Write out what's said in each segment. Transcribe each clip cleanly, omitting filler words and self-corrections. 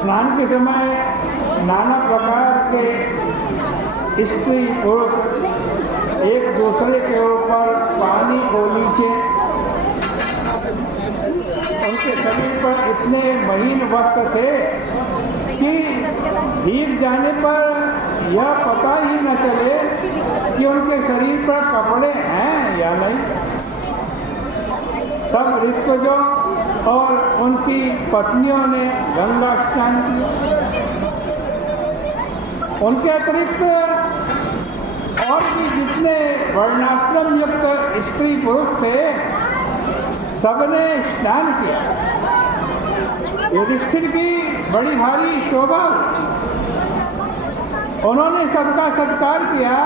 स्नान के समय नाना प्रकार के स्त्री पुरुष एक दूसरे के ऊपर पानी ओलीचे। उनके शरीर पर इतने महीन वस्त्र थे कि भीग जाने पर यह पता ही न चले कि उनके शरीर पर कपड़े हैं या नहीं। सब ऋतुजों और उनकी पत्नियों ने गंगा स्नान किया। उनके अतिरिक्त और भी जितने वर्णाश्रम युक्त स्त्री पुरुष थे सबने स्नान किया। युधिष्ठिर की बड़ी भारी शोभा हुई। उन्होंने सबका सत्कार किया।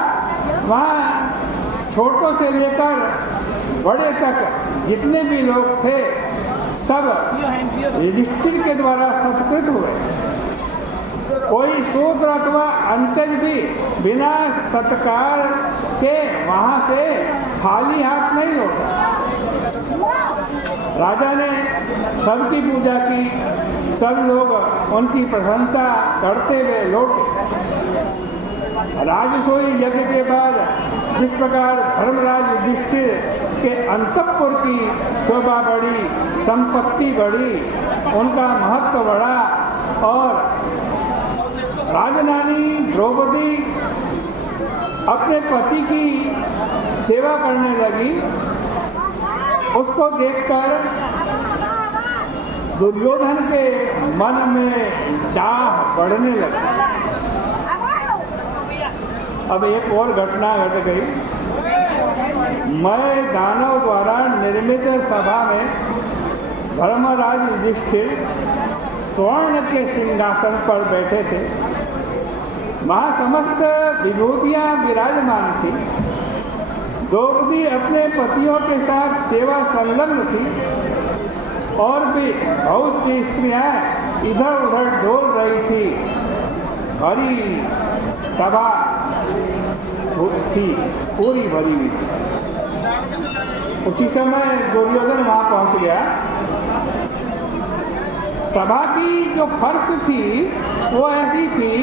वहाँ छोटों से लेकर बड़े तक जितने भी लोग थे सब युधिष्ठिर के द्वारा सत्कृत हुए। कोई शूद्र अथवा अंतज भी बिना सत्कार के वहाँ से खाली हाथ नहीं लौटा। राजा ने सबकी पूजा की। सब लोग उनकी प्रशंसा करते हुए लौटे। राजसूय यज्ञ के बाद जिस प्रकार धर्मराज युधिष्ठिर के अंतःपुर की शोभा बढ़ी, संपत्ति बढ़ी, उनका महत्व बढ़ा और राजरानी द्रौपदी अपने पति की सेवा करने लगी, उसको देखकर दुर्योधन के मन में दाह बढ़ने लगा। अब एक और घटना घट गई। मैं दानव द्वारा निर्मित सभा में धर्मराज युधिष्ठिर स्वर्ण के सिंहासन पर बैठे थे। वहाँ समस्त विभूतियाँ विराजमान थी। द्रौपदी अपने पतियों के साथ सेवा संलग्न थी और भी बहुत सी स्त्रियाँ इधर उधर डोल रही थी। भरी सभा थी, पूरी भरी हुई थी। उसी समय दुर्योधन वहाँ पहुँच गया। सभा की जो फर्श थी वो ऐसी थी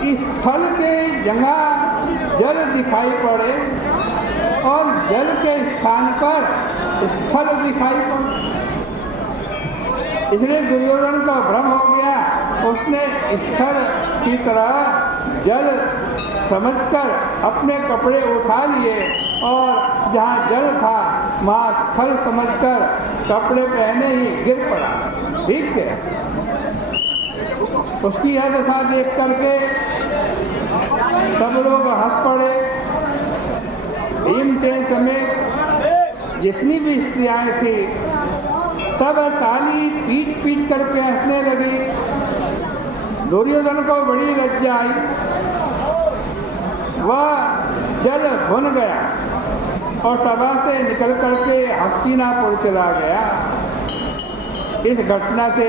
कि स्थल के जगह जल दिखाई पड़े और जल के स्थान पर स्थल दिखाई पड़े। इसलिए दुर्योधन का भ्रम हो गया। उसने स्थल की तरह जल समझकर अपने कपड़े उठा लिए और जहाँ जल था वहाँ स्थल समझकर कपड़े पहने ही गिर पड़ा। ठीक है। उसकी यह दशा देख करके सब लोग हंस पड़े। भीमसेन समेत जितनी भी स्त्रियाँ थी सब ताली पीट पीट करके हंसने लगी। दुर्योधन को बड़ी लज्जा आई। वह जल भुन गया और सभा से निकल करके हस्तिनापुर चला गया। इस घटना से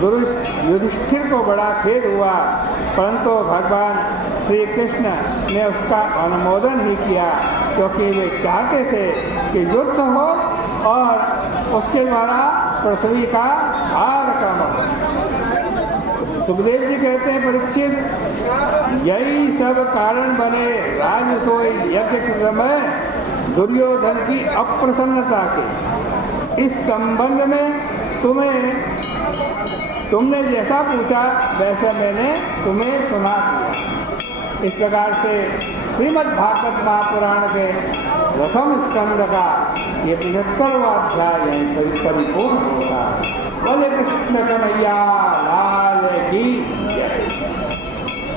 युधिष्ठिर को बड़ा खेद हुआ, परंतु भगवान श्री कृष्ण ने उसका अनुमोदन ही किया, क्योंकि वे चाहते थे कि युद्ध हो और उसके द्वारा पृथ्वी का भार कम हो। सुखदेव जी कहते हैं, परीक्षित यही सब कारण बने राजसूय यज्ञ के समय दुर्योधन की अप्रसन्नता के। इस संबंध में तुमने जैसा पूछा वैसा मैंने तुम्हें सुना दिया। इस प्रकार से श्रीमद् भागवत महापुराण के दसम स्कंद का ये 75वां अध्याय परिपूर्ण होता है। बोले कृष्ण कन्हैया।